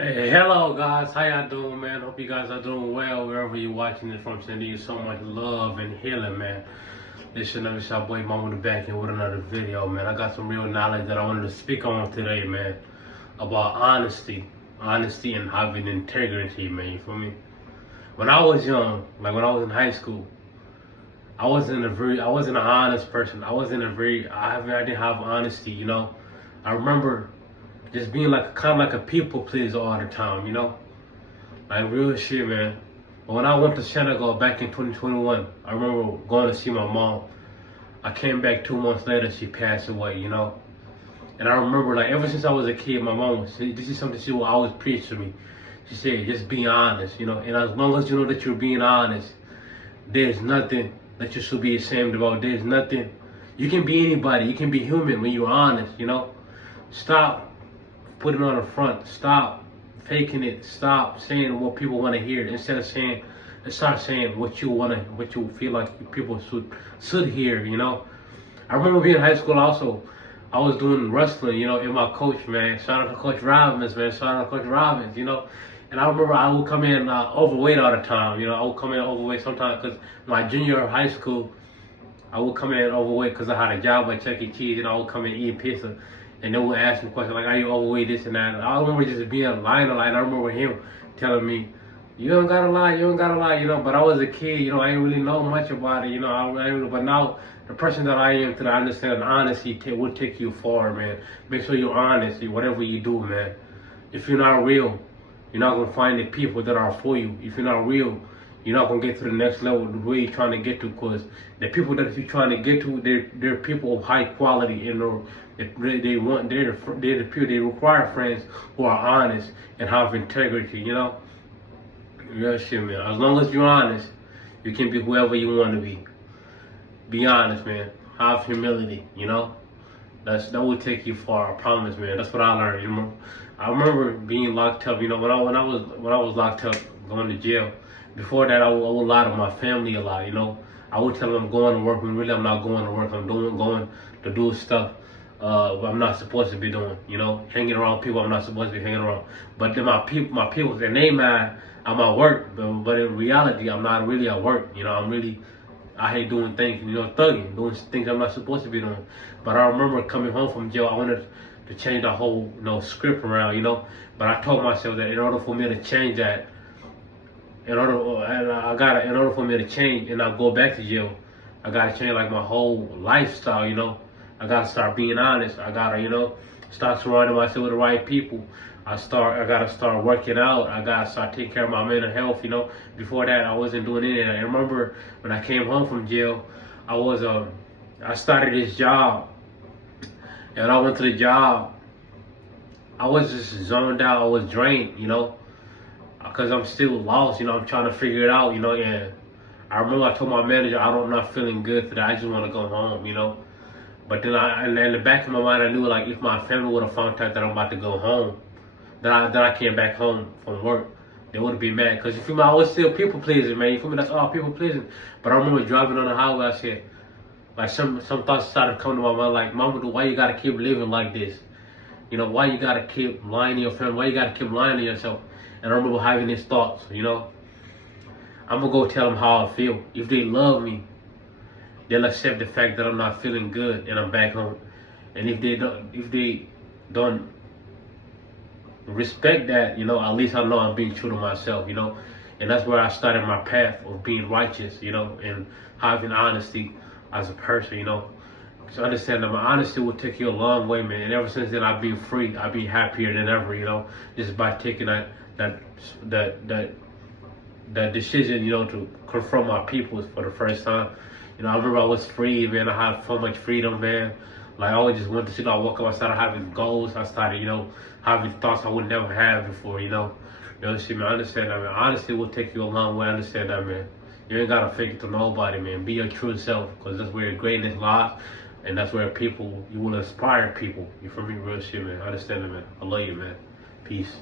Hey, hello guys, how y'all doing, man? Hope you guys are doing well wherever you're watching this from. Sending you so much love and healing, man. This is another shot boy Mama the back here with another video, man. I got some real knowledge that I wanted to speak on today, man. About honesty and having integrity, man. You feel me? When I was young, like when I was in high school, I wasn't an honest person. I didn't have honesty, you know. I remember just being like kind of like a people pleaser all the time, you know, like real shit, man. But when I went to Senegal back in 2021, I remember going to see my mom. I came back 2 months later, she passed away, you know. And I remember, like, ever since I was a kid, my mom was, this is something she would always preach to me. She said, just be honest, you know. And as long as you know that you're being honest, there's nothing that you should be ashamed about. There's nothing. You can be anybody. You can be human when you're honest, you know. Stop putting on the front. Stop faking it. Stop saying what people want to hear instead of saying, and start saying what you feel like people should hear. You know. I remember being in high school also. I was doing wrestling, you know, and my coach, man. Shout out to Coach Robbins, man. Shout out to Coach Robbins, you know. And I remember I would come in overweight all the time. You know, I would come in overweight sometimes because my junior year of high school, I would come in overweight because I had a job at Chuck E. Cheese, and I would come in eating pizza. And they would ask me questions like, are you overweight, this and that. And I remember just being lying. I remember him telling me, you don't gotta lie, you know. But I was a kid, you know, I didn't really know much about it, you know. But now, the person that I am today, I understand honesty will take you far, man. Make sure you're honest in whatever you do, man. If you're not real, you're not gonna find the people that are for you. If you're not real, you're not gonna get to the next level where you're trying to get to, because the people that you're trying to get to, they're people of high quality, and they're the people, they require friends who are honest and have integrity, you know. Real shit, man. As long as you're honest, you can be whoever you want to be. Be honest, man. Have humility, you know. That will take you far, I promise, man. That's what I learned, you know. I remember being locked up, you know, when I was locked up, going to jail. Before that, I would lie to my family a lot, you know. I would tell them I'm going to work, when really I'm not going to work. I'm going to do stuff I'm not supposed to be doing, you know. Hanging around people I'm not supposed to be hanging around. But then my people, they name I'm at work, but in reality, I'm not really at work, you know. I'm really out here doing things, you know, thugging, doing things I'm not supposed to be doing. But I remember coming home from jail, I wanted to change the whole, you know, script around, you know. But I told myself that in order for me to change that, in order for me to change and not go back to jail, I gotta change like my whole lifestyle, you know. I gotta start being honest. I gotta, you know, start surrounding myself with the right people. I gotta start working out. I gotta start taking care of my mental health, you know. Before that, I wasn't doing any of that. I remember when I came home from jail, I started this job, and when I went to the job, I was just zoned out. I was drained, you know, because I'm still lost, you know. I'm trying to figure it out, you know. And I remember I told my manager, I'm not feeling good today. I just want to go home, you know. But then in the back of my mind, I knew, like, if my family would have found out that I'm about to go home, that I came back home from work, they would have been mad. Because you feel me, I was still people pleasing, man. You feel me? That's all people pleasing. But I remember driving on the highway, I said, like, some thoughts started coming to my mind, like, Mama, why you gotta keep living like this? You know, why you gotta keep lying to your family? Why you gotta keep lying to yourself? And I remember having these thoughts, you know. I'm gonna go tell them how I feel. If they love me, they'll accept the fact that I'm not feeling good and I'm back home. And if they don't respect that, you know, at least I know I'm being true to myself, you know. And that's where I started my path of being righteous, you know, and having honesty as a person, you know. So understand that my honesty will take you a long way, man. And ever since then, I've been free. I've been happier than ever, you know, just by taking that decision, you know, to confront my people for the first time. You know, I remember I was free, man. I had so much freedom, man. Like, I always just went to sleep. I woke up, I started having goals. I started, you know, having thoughts I would never have before, you know. You know, see, man, I understand that, man. Honesty will take you a long way. I understand that, man. You ain't got to fake it to nobody, man. Be your true self, because that's where your greatness lies. And that's where you will inspire people. You feel me? Real shit, man. I understand that, man. I love you, man. Peace.